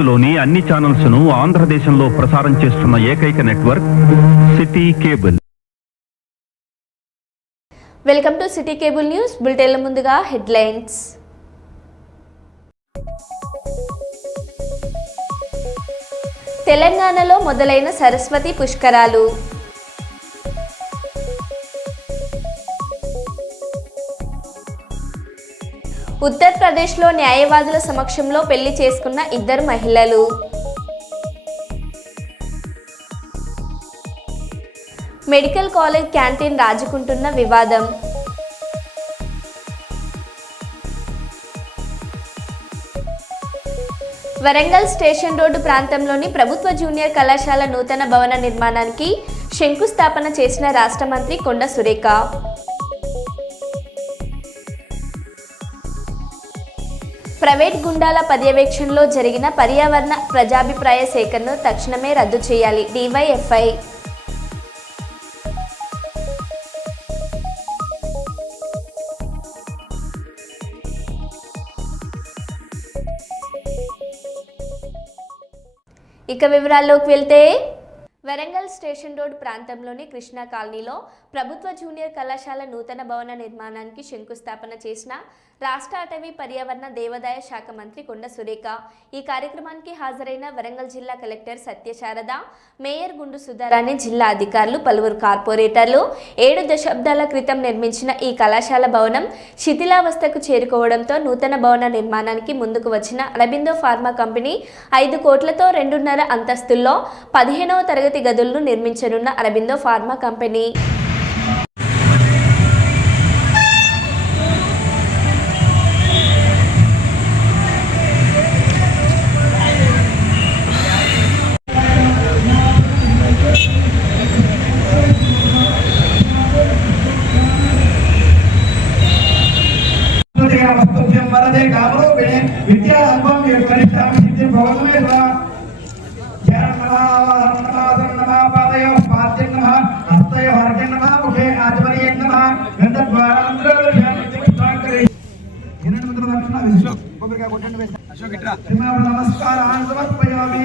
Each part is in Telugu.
భారత్లోని అన్ని ఛానల్స్ ను ఆంధ్రదేశంలో ప్రసారం చేస్తున్న ఏకైక network city cable. Welcome to city cable news బులెటిన్ల ముందుగా హెడ్లైన్స్. తెలంగాణలో మొదలైన సరస్వతి పుష్కరాలు. ఉత్తరప్రదేశ్లో న్యాయవాదుల సమక్షంలో పెళ్లి చేసుకున్న ఇద్దరు మహిళలు. మెడికల్ కాలేజ్ క్యాంటీన్ రాజుకుంటున్న వివాదం. వరంగల్ స్టేషన్ రోడ్డు ప్రాంతంలోని ప్రభుత్వ జూనియర్ కళాశాల నూతన భవన నిర్మాణానికి శంకుస్థాపన చేసిన రాష్ట్ర మంత్రి కొండ సురేఖ. ప్రైవేట్ గుండాల పర్యవేక్షణలో జరిగిన పర్యావరణ ప్రజాభిప్రాయ సేకరణను తక్షణమే రద్దు చేయాలి డివైఎఫ్ఐ. ఇక వివరాల్లోకి వెళ్తే వరంగల్ స్టేషన్ రోడ్ ప్రాంతంలోని కృష్ణా కాలనీలో ప్రభుత్వ జూనియర్ కళాశాల నూతన భవన నిర్మాణానికి శంకుస్థాపన చేసిన రాష్ట్ర అటవీ పర్యావరణ దేవాదాయ శాఖ మంత్రి కొండ సురేఖ. ఈ కార్యక్రమానికి హాజరైన వరంగల్ జిల్లా కలెక్టర్ సత్యశారద, మేయర్ గుండు సుధారాణి, జిల్లా అధికారులు, పలువురు కార్పొరేటర్లు 7 దశాబ్దాల క్రితం నిర్మించిన ఈ కళాశాల భవనం శిథిలావస్థకు చేరుకోవడంతో నూతన భవన నిర్మాణానికి ముందుకు వచ్చిన అరబిందో ఫార్మా కంపెనీ 5 కోట్లతో 2.5 అంతస్తుల్లో 15వ తరగతి గదులను నిర్మించనున్న అరబిందో ఫార్మా కంపెనీ నమస్కారాన్ని సమర్పయామి.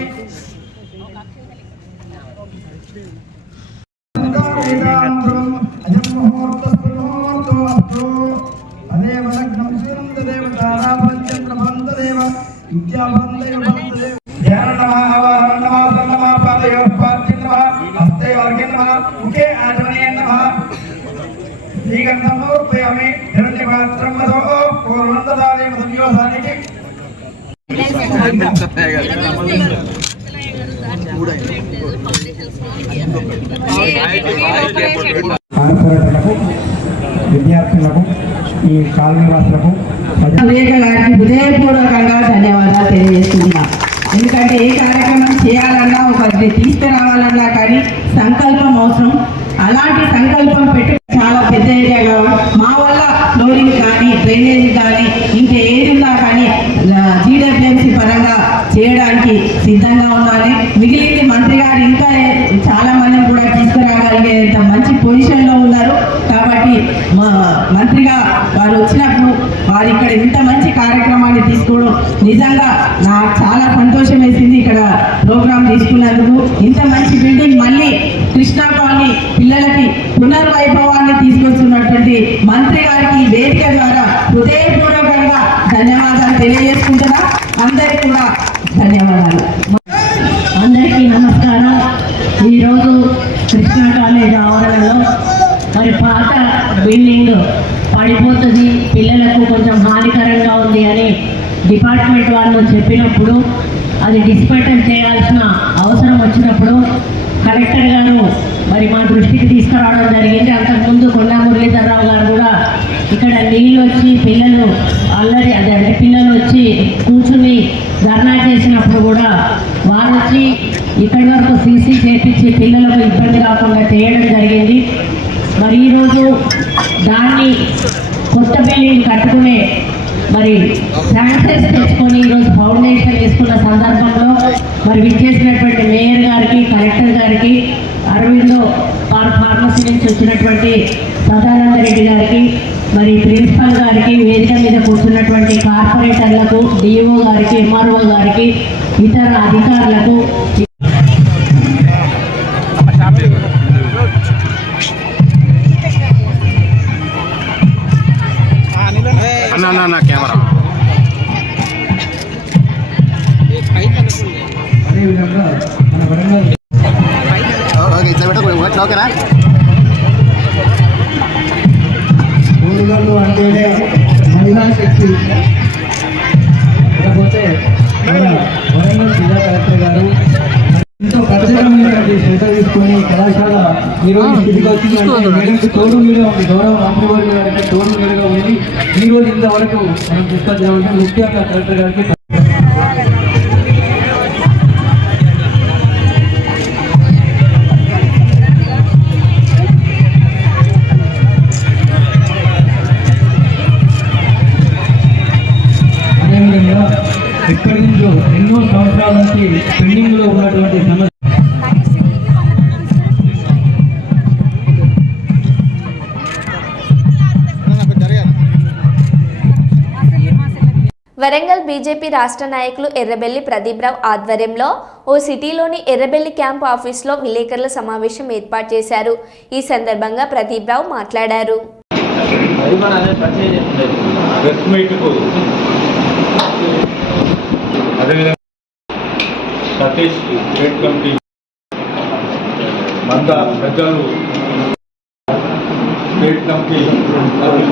విద్యార్థులకు, ఈ కాలనీ వాసులకు హృదయపూర్వకంగా ధన్యవాదాలు తెలియజేస్తున్నా. ఎందుకంటే ఏ కార్యక్రమం చేయాలన్నా, ఒకరిని తీసుకురావాలన్నా కానీ సంకల్పం అవసరం. అలాంటి సంకల్పం పెట్టి చాలా పెద్ద ఏరియాగా మా వల్ల ఫ్లోరింగ్ కానీ, డ్రైనేజ్ కానీ, ఇంకా ఏదున్నా కానీ జీడబ్ల్యూఎంసీ పరంగా చేయడానికి సిద్ధంగా ఉన్నాను. మిగిలింది మంత్రి గారు ఇంకా చాలా మందిని కూడా తీసుకురాగలిగేంత మంచి పొజిషన్లో ఉన్నారు. కాబట్టి మంత్రిగా వారు వచ్చినప్పుడు వారు ఇక్కడ ఇంత మంచి కార్యక్రమాన్ని తీసుకోవడం నిజంగా నాకు చాలా సంతోషం వేసింది. ఇక్కడ ప్రోగ్రామ్ తీసుకున్నందుకు ఇంత మంచి బిల్డింగ్ మళ్ళీ కృష్ణా కాలనీ పిల్లలకి పునర్వైభవాన్ని తీసుకొస్తున్నటువంటి మంత్రి గారికి వేదిక ద్వారా హృదయపూర్వకంగా ధన్యవాదాలు తెలియజేసుకుంటున్నా. అందరికీ కూడా ధన్యవాదాలు. అందరికీ నమస్కారం. ఈరోజు కృష్ణా కాలేజ్ ఆవరణలో మరి పాత బిల్డింగ్ పడిపోతుంది, పిల్లలకు కొంచెం హానికరంగా ఉంది అని డిపార్ట్మెంట్ వాళ్ళు చెప్పినప్పుడు అది డిస్మెంటల్ చేయాల్సిన అవసరం వచ్చినప్పుడు కలెక్టర్ గారు మరి మా దృష్టికి తీసుకురావడం జరిగింది. అంతకుముందు కొండా మురళీధరరావు గారు కూడా ఇక్కడ నీళ్ళు వచ్చి పిల్లలు అల్లరి అదే పిల్లలు వచ్చి కూర్చుని ధర్నా చేసినప్పుడు కూడా వారు వచ్చి ఇక్కడి వరకు సీసీ చేపించి పిల్లలకు ఇబ్బంది రాకుండా చేయడం జరిగింది. మరి ఈరోజు దాన్ని కొత్త బిల్డింగ్ కట్టుకునే మరి శాంక్షన్స్ తెచ్చుకొని ఈరోజు ఫౌండేషన్ వేసుకున్న సందర్భంలో మరి విచ్చేసినటువంటి మేయర్ గారికి, కలెక్టర్ గారికి, అరవిందో ఫార్మసీ నుంచి వచ్చినటువంటి సదానంద రెడ్డి గారికి, మరి ప్రిన్సిపల్ గారికి, వేదిక మీద కూర్చున్నటువంటి కార్పొరేటర్లకు, డిఓ గారికి, ఎంఆర్ఓ గారికి, ఇతర అధికారులకు కెమెరా అదేవిధంగా మన వరంగల్ ఊరుగల్లు అంటేనే మహిళా శక్తి. లేకపోతే మన వరంగల్ జిల్లా కలెక్టర్ గారు ఎంతో ఖచ్చితమైనటువంటి శ్రద్ధ తీసుకొని కళాశాల ఈరోజు స్థితికి వచ్చిందంటే మేడంకి తోడు మీద ఉంది, గౌరవ మంత్రివర్గ గారికి తోడు మీదుగా ఉంది. ఈరోజు ఇంతవరకు మనం తీసుకొచ్చిన ముఖ్యంగా కలెక్టర్ గారికి ఎక్కడి నుంచో ఎన్నో సంవత్సరాల నుంచి పెండింగ్ లో ఉన్నటువంటి సమస్య వరంగల్ బీజేపీ రాష్ట్ర నాయకులు ఎర్రబెల్లి ప్రదీప్రావు ఆధ్వర్యంలో ఓ సిటీలోని ఎర్రబెల్లి క్యాంప్ ఆఫీసులో విలేకరుల సమావేశం ఏర్పాటు చేశారు. ఈ సందర్భంగా ప్రదీప్రావు మాట్లాడారు. అదేవిధంగా సతీష్ స్టేట్ కమిటీ మంద పెద్దలు స్టేట్ కమిటీ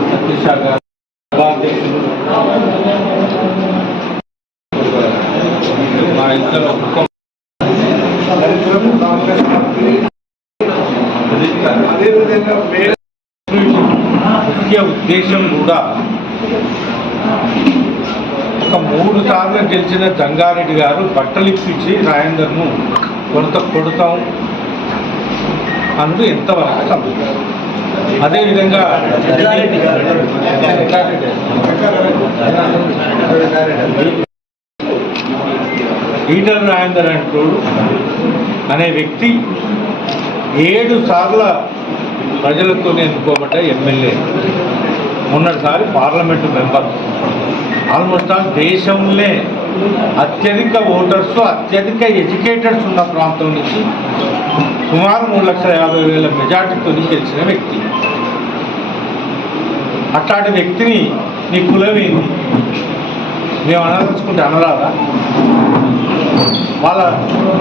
సతీష్ గారు, మా ఇద్దరు ముఖ్య ఉద్దేశం కూడా ఒక 3 సార్లు గెలిచిన జంగారెడ్డి గారు బట్టలు ఇప్పించి రాజేందర్ను కొడతాం అందు ఎంతవరకు సంబంధం. అదేవిధంగా ఈటల రాజేందర్ అనే వ్యక్తి 7 సార్ల ప్రజలతో ఎన్నుకోబడ్డ ఎమ్మెల్యే, మొన్నటిసారి పార్లమెంటు మెంబర్. ఆల్మోస్ట్ ఆల్ దేశంలో అత్యధిక ఓటర్స్, అత్యధిక ఎడ్యుకేటర్స్ ఉన్న ప్రాంతం నుంచి సుమారు 3,50,000 మెజార్టీతో గెలిచిన వ్యక్తి. అట్లాంటి వ్యక్తిని నీ కులమేంది మేము అనదలుచుకుంటే అనరాదా? వాళ్ళ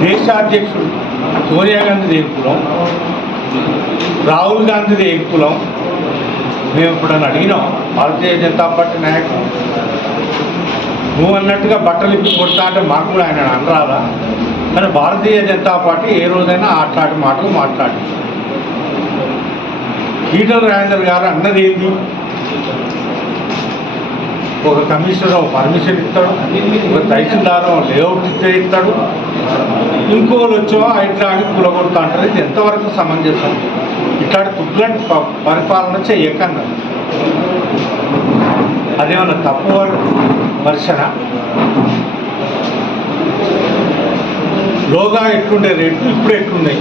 దేశాధ్యక్షుడు సోనియా గాంధీది ఏ కులం, రాహుల్ గాంధీది ఏ కులం? మేము ఎప్పుడన్నా అడిగినాం భారతీయ జనతా పార్టీ నాయకులు? నువ్వు అన్నట్టుగా బట్టలు ఇప్పి కొడతా అంటే మాకు కూడా ఆయన అనరాదా? కానీ భారతీయ జనతా పార్టీ ఏ రోజైనా అట్లాంటి మాటలు మాట్లాడి ఈటల రాజేందర్ గారు అన్నది ఏంది? ఒక కమిషనర్ పర్మిషన్ ఇస్తాడు, ఒక తహసీల్దార్ లేఅవుట్ ఇస్తాడు, ఇంకోళ్ళు వచ్చో ఇట్లా అని కూలగొడతా అంటారు. ఇది ఎంతవరకు సమంజసం? ఇట్లాంటి తుగ్లన్ పరిపాలన చేయకన్నారు. అదేమన్నా తప్పు వర్షన? లోగా ఎట్లుండే రేట్లు ఇప్పుడు ఎట్లున్నాయి?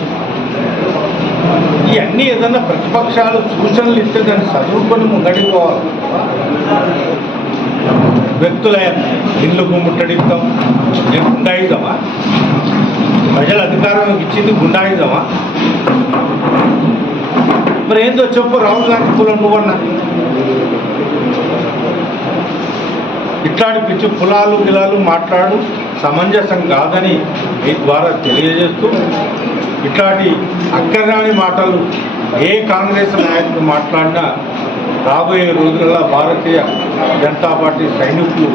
ఇవన్నీ ఏదన్నా ప్రతిపక్షాలు సూచనలు ఇస్తే దాన్ని చదువుకొని ముంగడిపోవాలి. వ్యక్తుల ఇల్లు ముట్టడిస్తాం, నేను గుండాయిజమా? ప్రజల అధికారంలోకి ఇచ్చింది గుండాయిజమా? మరి ఏందో చెప్పు రాహుల్ గాంధీ కులం నువ్వన్నా? ఇట్లాంటి పిచ్చి కులాలు గిలాలు మాట్లాడు సమంజసం కాదని మీ ద్వారా తెలియజేస్తూ, ఇట్లాంటి అక్కరాని మాటలు ఏ కాంగ్రెస్ నాయకులు మాట్లాడినా రాబోయే రోజుల్లో భారతీయ జనతా పార్టీ సైనికులు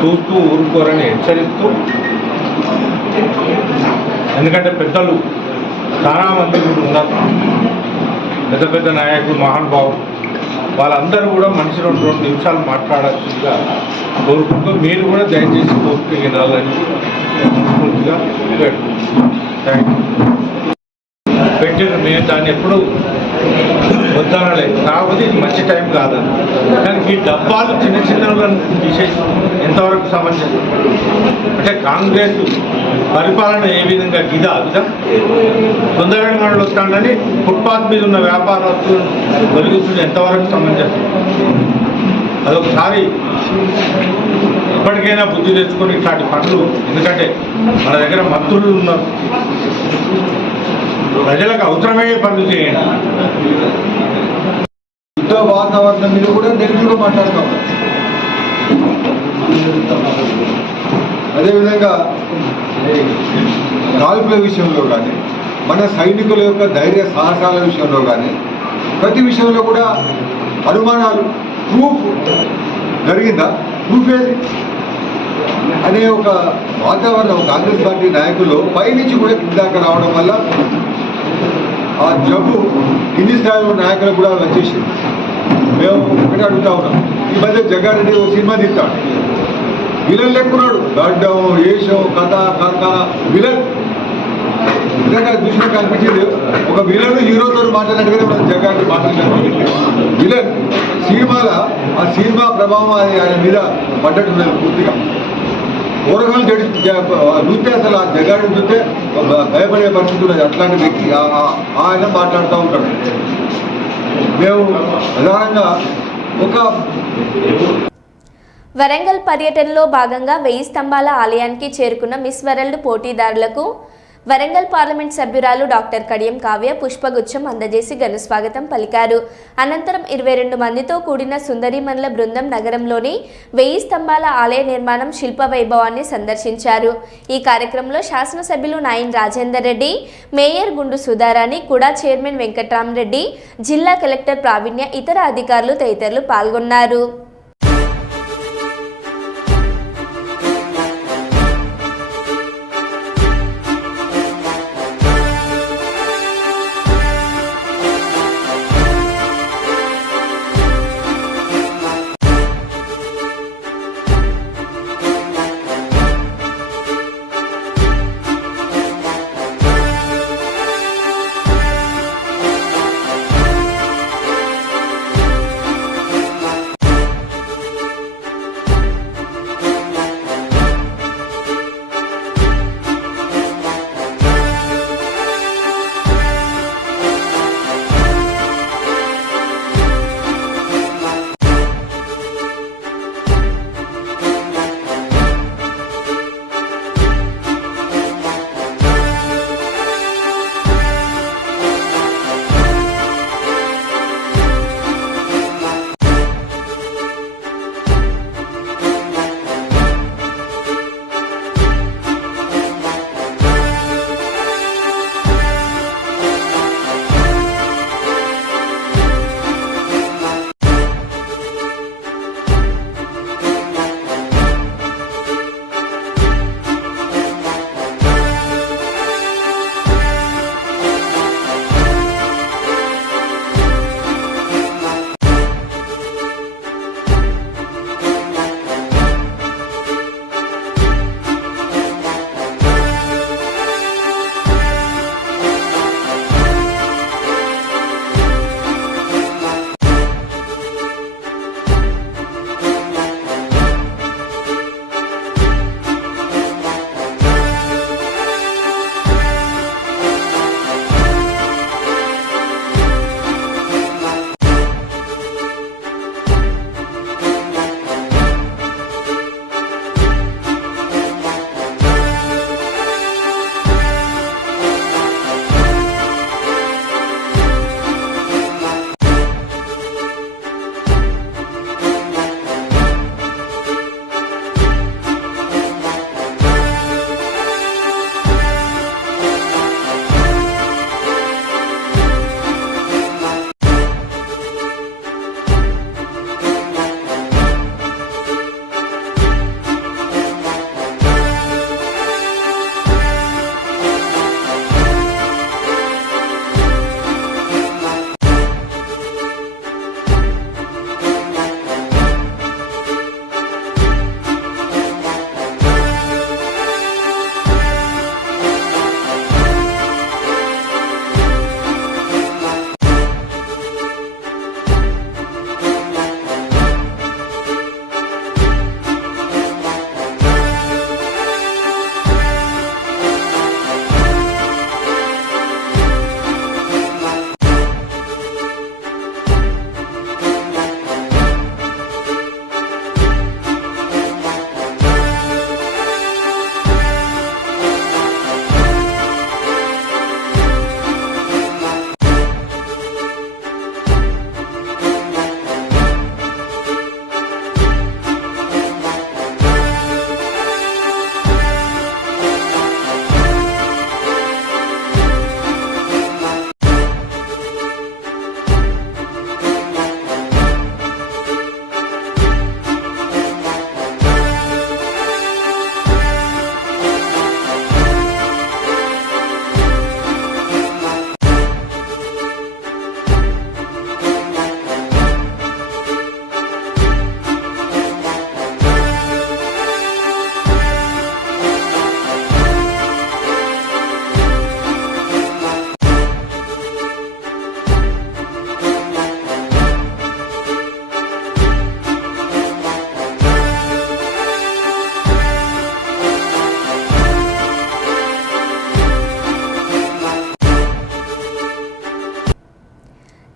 చూస్తూ ఊరుకోరని హెచ్చరిస్తూ, ఎందుకంటే పెద్దలు చాలామంది కూడా ఉన్నారు, పెద్ద పెద్ద నాయకులు, మహానుభావులు, వాళ్ళందరూ కూడా మనిషి 2 నిమిషాలు మాట్లాడాల్సిందిగా కోరుకుంటూ మీరు కూడా దయచేసి కోర్టు వినాలని పూర్తిగా థ్యాంక్ యూ. పెట్టారు, మేము దాన్ని ఎప్పుడు వద్దనలేదు. కాకపోతే ఇది మంచి టైం కాదని. కానీ ఈ డబ్బాలు చిన్న చిన్నలను తీసేసి ఎంతవరకు సమంజసం? అంటే కాంగ్రెస్ పరిపాలన ఏ విధంగా గిదా అదిగా తొందరగా వాళ్ళు వస్తాడని ఫుట్పాత్ మీద ఉన్న వ్యాపారస్తులను తొలగిస్తుంది ఎంతవరకు సమంజసం? అదొకసారి ఇప్పటికైనా బుద్ధి తెచ్చుకొని ఇట్లాంటి పనులు, ఎందుకంటే మన దగ్గర మంత్రులు ఉన్నారు, ప్రజలకు అవసరమే పనులు చేయండి. యుద్ధ వాతావరణం మీద కూడా నెగిటివ్గా మాట్లాడతాం. అదేవిధంగా కాల్పుల విషయంలో కానీ, మన సైనికుల యొక్క ధైర్య సాహసాల విషయంలో కానీ, ప్రతి విషయంలో కూడా అనుమానాలు, ప్రూఫ్ జరిగిందా, ప్రూఫ్ ఏది అనే ఒక వాతావరణం కాంగ్రెస్ పార్టీ నాయకులు పైనుంచి కూడా కిందాక రావడం వల్ల ఆ జబ్బు కింది స్థాయిలో నాయకులు కూడా వచ్చేసింది. మేము ఒకటి అడుగుతా ఉన్నాం, ఈ మధ్య జగ్గారెడ్డి ఒక సినిమా తీస్తాడు, విలన్ లెక్కున్నాడు, గడ్డం, వేషం, కథ, కార్ఖాన, విలన్ నిజంగా చూసినట్టు అనిపించింది. ఒక విలన్ హీరోతో మాట్లాడినట్టుగానే మనం జగ్గారెడ్డి మాట్లాడినట్టు విలన్ సినిమాల ఆ సినిమా ప్రభావం ఆయన మీద పడ్డట్టున్నది పూర్తిగా. పూర్వకాలం చూస్తే అసలు ఆ జగ్గారెడ్డి చూస్తే భయపడే పరిస్థితి ఉన్నది. అట్లాంటి వ్యక్తి ఆయన మాట్లాడుతూ ఉంటాడు. మేము ప్రధానంగా ఒక వరంగల్ పర్యటనలో భాగంగా 1000 స్తంభాల ఆలయానికి చేరుకున్న మిస్ వరల్డ్ పోటీదారులకు వరంగల్ పార్లమెంట్ సభ్యురాలు డాక్టర్ కడియం కావ్య పుష్పగుచ్చం అందజేసి ఘనస్వాగతం పలికారు. అనంతరం 22 మందితో కూడిన సుందరీమణుల బృందం నగరంలోని 1000 స్తంభాల ఆలయ నిర్మాణం శిల్ప వైభవాన్ని సందర్శించారు. ఈ కార్యక్రమంలో శాసనసభ్యులు నాయిన్ రాజేందర్ రెడ్డి, మేయర్ గుండు సుధారాణి, కుడా చైర్మన్ వెంకట్రామరెడ్డి, జిల్లా కలెక్టర్ ప్రావీణ్య, ఇతర అధికారులు తదితరులు పాల్గొన్నారు.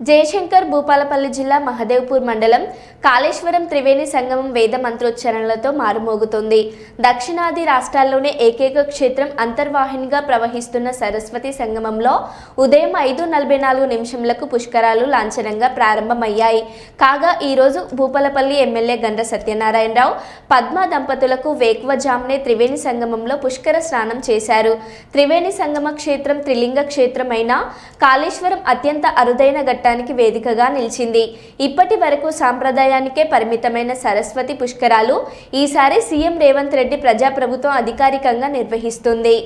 జయశంకర్ భూపాలపల్లి జిల్లా మహదేవ్పూర్ మండలం కాళేశ్వరం త్రివేణి సంగమం వేద మంత్రోచ్చరణలతో మారుమోగుతుంది. దక్షిణాది రాష్ట్రాల్లోనే ఏకైక క్షేత్రం అంతర్వాహినిగా ప్రవహిస్తున్న సరస్వతి సంగమంలో ఉదయం 5:44 పుష్కరాలు లాంఛనంగా ప్రారంభమయ్యాయి. కాగా ఈరోజు భూపాలపల్లి ఎమ్మెల్యే గండ్ర సత్యనారాయణరావు పద్మ దంపతులకు వేకువజామునే త్రివేణి సంగమంలో పుష్కర స్నానం చేశారు. త్రివేణి సంగమ క్షేత్రం త్రిలింగ క్షేత్రమైన కాళేశ్వరం అత్యంత అరుదైన ఘట్టానికి వేదికగా నిలిచింది. ఇప్పటి వరకు సాంప్రదాయానికే పరిమితమైన సరస్వతి పుష్కరాలు ఈసారి సీఎం రేవంత్ రెడ్డి ప్రజాప్రభుత్వం అధికారికంగా నిర్వహిస్తుంది.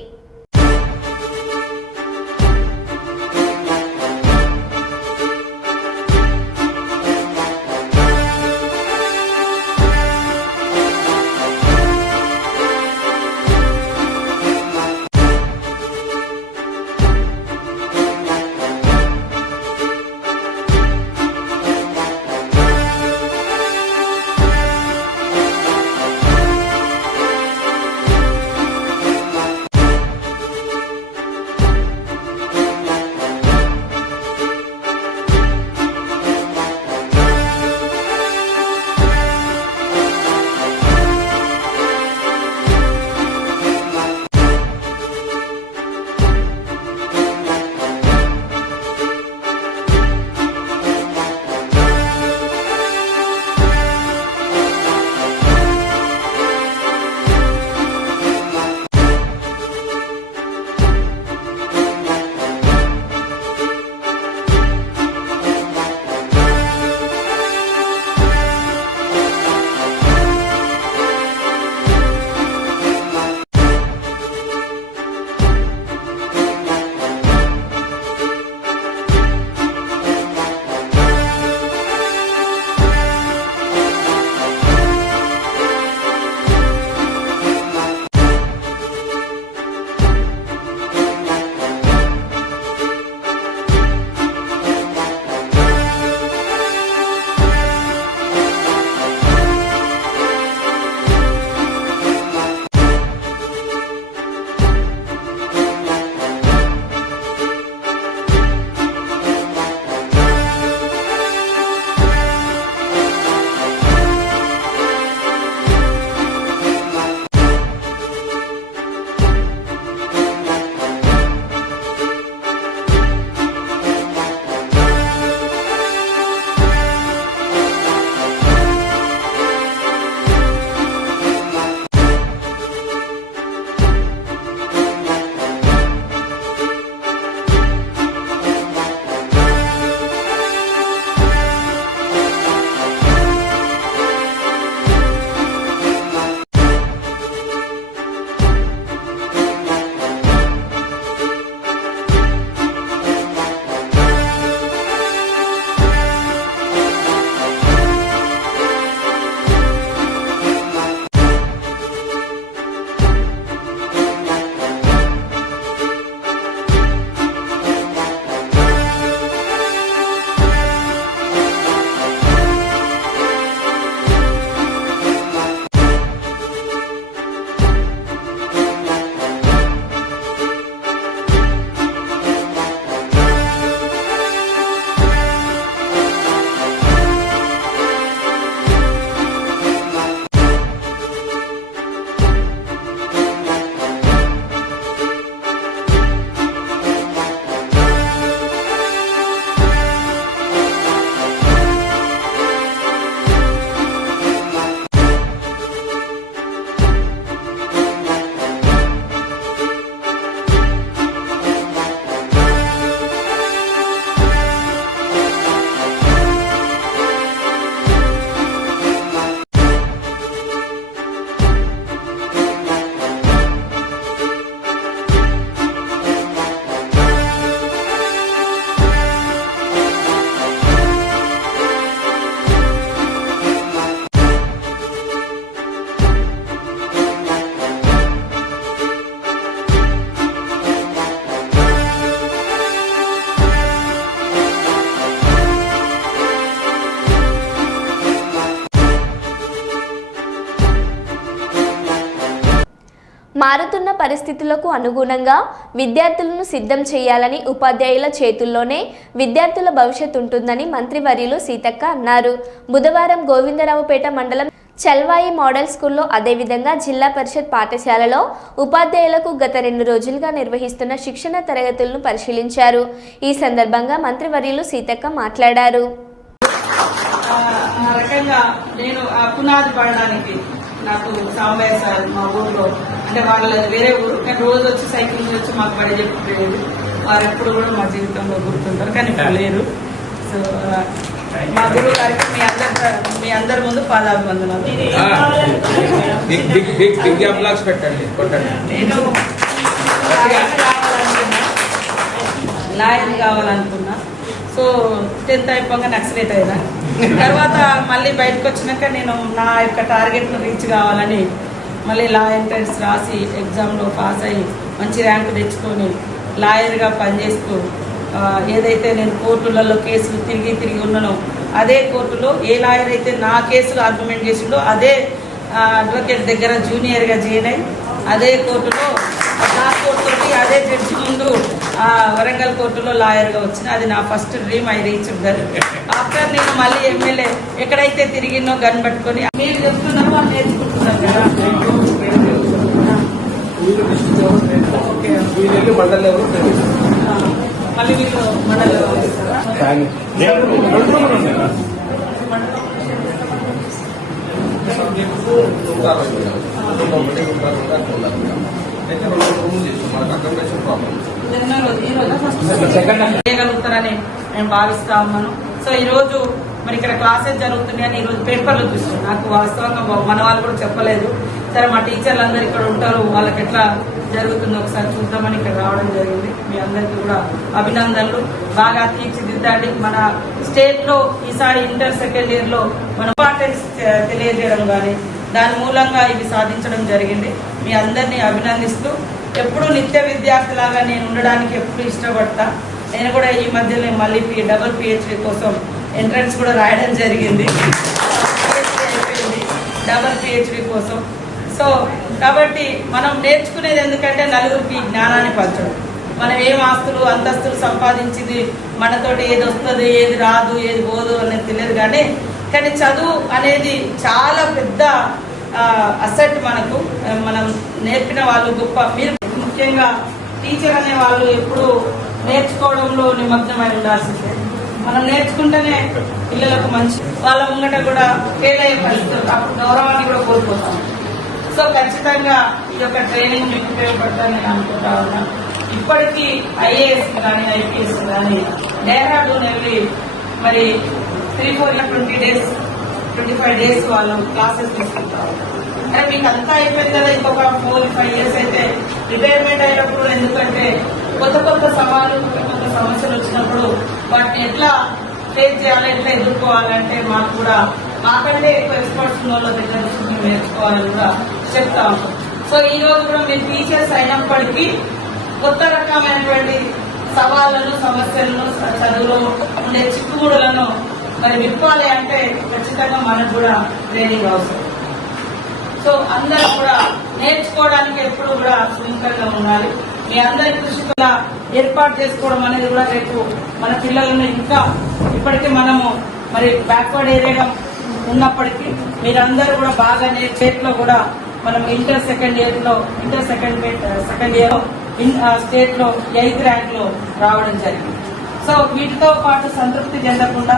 మారుతున్న పరిస్థితులకు అనుగుణంగా విద్యార్థులను సిద్ధం చేయాలని, ఉపాధ్యాయుల చేతుల్లోనే విద్యార్థుల భవిష్యత్తు ఉంటుందని మంత్రివర్యులు సీతక్క అన్నారు. బుధవారం గోవిందరావుపేట మండలం చల్వాయి మోడల్ స్కూల్లో, అదేవిధంగా జిల్లా పరిషత్ పాఠశాలలో ఉపాధ్యాయులకు గత 2 రోజులుగా నిర్వహిస్తున్న శిక్షణ తరగతులను పరిశీలించారు. ఈ సందర్భంగా మంత్రివర్యులు సీతక్క మాట్లాడారు. ఆ రకంగా నేను పునాది పడడానికి నాకు సాంబయ్య సార్ మా ఊర్లో, అంటే వాళ్ళ వేరే ఊరు కానీ రోజు వచ్చి సైకిల్ మీద వచ్చి మాకు పడి చెప్పలేదు. వారు ఎప్పుడు కూడా మా జీవితంలో గుర్తుంటారు, కానీ ఇప్పుడు లేరు. సో మా గురువు గారికి మీ అందరి ముందు పాదాభివందనాలు. నేను లాయర్ కావాలనుకున్నా. సో 10th అయిపోగా నక్సలేట్ అయినా. తర్వాత మళ్ళీ బయటకు వచ్చినాక నేను నా యొక్క టార్గెట్ను రీచ్ కావాలని మళ్ళీ లా ఎంట్రన్స్ రాసి ఎగ్జామ్లో పాస్ అయ్యి మంచి ర్యాంకు తెచ్చుకొని లాయర్గా పనిచేస్తూ ఏదైతే నేను కోర్టులలో కేసులు తిరిగి ఉన్నానో అదే కోర్టులో ఏ లాయర్ అయితే నా కేసులు ఆర్గ్యుమెంట్ చేసిండో అదే అడ్వకేట్ దగ్గర జూనియర్గా జాయిన్ అయ్యి అదే కోర్టులో కోర్టుతోటి అదే జడ్జి ముందు వరంగల్ కోర్టులో లాయర్గా వచ్చిన. అది నా first dream. I reach that. After నేను మళ్ళీ ఎమ్మెల్యే ఎక్కడైతే తిరిగినో గన్ పట్టుకొని మీరు చెప్తున్నారు వాళ్ళు నేర్చుకుంటున్నారు కదా. మళ్ళీ వీళ్ళు మండలి చేయగలుగుతారని నేను భావిస్తా ఉన్నాను. సో ఈ రోజు మరి ఇక్కడ క్లాసెస్ జరుగుతున్నాయని ఈ రోజు పేపర్లు చూస్తున్నాను. నాకు వాస్తవంగా మన వాళ్ళు కూడా చెప్పలేదు. సరే మా టీచర్లు అందరు ఇక్కడ ఉంటారు, వాళ్ళకి ఎట్లా జరుగుతుందో ఒకసారి చూద్దామని ఇక్కడ రావడం జరిగింది. మీ అందరికీ కూడా అభినందనలు. బాగా తీర్చిదిద్దండి. మన స్టేట్ లో ఈసారి ఇంటర్ సెకండ్ ఇయర్ లో మన ఇంపార్టెన్స్ తెలియజేయడం కానీ దాని మూలంగా ఇది సాధించడం జరిగింది. మీ అందరినీ అభినందిస్తూ ఎప్పుడు నిత్య విద్యార్థిలాగా నేను ఉండడానికి ఎప్పుడు ఇష్టపడతా. నేను కూడా ఈ మధ్యలో మళ్ళీ డబుల్ PhD కోసం ఎంట్రన్స్ కూడా రాయడం జరిగింది. డబుల్ PhD కోసం. సో కాబట్టి మనం నేర్చుకునేది ఎందుకంటే నలుగురికి జ్ఞానాన్ని పంచడం. మనం ఏం ఆస్తులు అంతస్తులు సంపాదించింది మనతోటి ఏది వస్తుంది ఏది రాదు ఏది పోదు అనేది తెలియదు. కానీ చదువు అనేది చాలా పెద్ద అసెట్. మనకు మనం నేర్పిన వాళ్ళు గొప్ప. మీరు ముఖ్యంగా టీచర్ అనే వాళ్ళు ఎప్పుడు నేర్చుకోవడంలో నిమగ్నమై ఉండాల్సిందే. మనం నేర్చుకుంటేనే పిల్లలకు మంచి, వాళ్ళ ముంగట కూడా ఫెయిల్ అయ్యే పరిస్థితులు, అప్పుడు గౌరవాన్ని కూడా కోల్పోతాం. సో ఖచ్చితంగా ఈ యొక్క ట్రైనింగ్ మీకు ఉపయోగపడతారని నేను అనుకుంటా ఉన్నాను. ఇప్పటికీ IAS కానీ IPS కానీ డెహ్రాడూన్ వెళ్ళి మరి 3-4 days 25 days వాళ్ళు క్లాసెస్ తీసుకుంటారు. అంటే మీకు అంతా అయిపోయింది కదా, ఇంకొక 4-5 years అయితే రిటైర్మెంట్ అయినప్పుడు, ఎందుకంటే కొత్త సవాళ్ళు కొత్త సమస్యలు వచ్చినప్పుడు వాటిని ఎట్లా ఫేస్ చేయాలి, ఎట్లా ఎదుర్కోవాలంటే మాకు కూడా మాకంటే ఎక్కువ ఎక్స్పర్ట్స్ ఉన్న వాళ్ళ దగ్గర నుంచి నేర్చుకోవాలని కూడా చెప్తా ఉంటాం. సో ఈ రోజు కూడా మీరు టీచర్స్ అయినప్పటికీ కొత్త రకమైనటువంటి సవాళ్లను సమస్యలను చదువులో ఉండే చిక్కుముడులను మరి విప్పాలి అంటే ఖచ్చితంగా మనకు కూడా ట్రైనింగ్ అవసరం. సో అందరూ కూడా నేర్చుకోవడానికి ఎప్పుడు కూడా సుముఖంగా ఉండాలి. మీ అందరి కృషి కూడా ఏర్పాటు చేసుకోవడం అనేది కూడా రేపు మన పిల్లలను ఇంకా ఇప్పటికీ మనము మరి బ్యాక్వర్డ్ ఏరియాగా ఉన్నప్పటికీ మీరందరూ కూడా బాగా స్టేట్లో కూడా మనం ఇంటర్ సెకండ్ ఇయర్ స్టేట్ లో 8th ర్యాంక్ లో రావడం జరిగింది. సో వీటితో పాటు సంతృప్తి చెందకుండా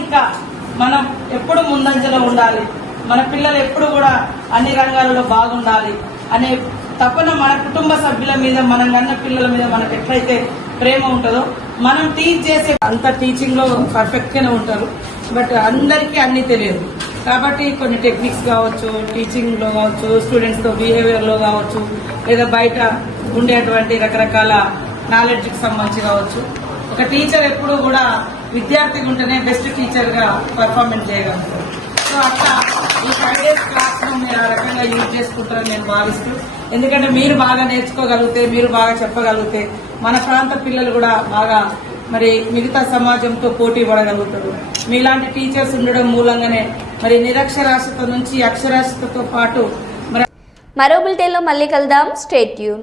ఇంకా మనం ఎప్పుడు ముందంజలో ఉండాలి, మన పిల్లలు ఎప్పుడు కూడా అన్ని రంగాలలో బాగుండాలి అనే తపన మన కుటుంబ సభ్యుల మీద, మన కన్న పిల్లల మీద మనకు ఎట్లయితే ప్రేమ ఉంటుందో, మనం టీచ్ చేసే అంత టీచింగ్ లో పర్ఫెక్ట్ గానే ఉంటారు. బట్ అందరికీ అన్ని తెలియదు కాబట్టి కొన్ని టెక్నిక్స్ కావచ్చు, టీచింగ్ లో కావచ్చు, స్టూడెంట్స్ తో బిహేవియర్ లో కావచ్చు, లేదా బయట ఉండేటువంటి రకరకాల నాలెడ్జ్ కి సంబంధించి కావచ్చు. ఒక టీచర్ ఎప్పుడు కూడా విద్యార్థిగా ఉంటేనే బెస్ట్ టీచర్ గా పర్ఫార్మెన్స్ చేయగలుగుతారు. సో అట్లా ఈ 5 days క్లాస్ ను మీరు ఆ రకంగా యూజ్ చేసుకుంటారని నేను భావిస్తూ, ఎందుకంటే మీరు బాగా నేర్చుకోగలిగితే, మీరు బాగా చెప్పగలిగితే మన ప్రాంత పిల్లలు కూడా బాగా మరి మిగతా సమాజంతో పోటీ పడగలుగుతారు. మీలాంటి టీచర్స్ ఉండడం మూలంగానే మరి నిరక్షరాస్యత నుంచి అక్షరాస్యతతో పాటు మరో బులెటిన్లో మళ్ళీ కలుద్దాం. Stay tune.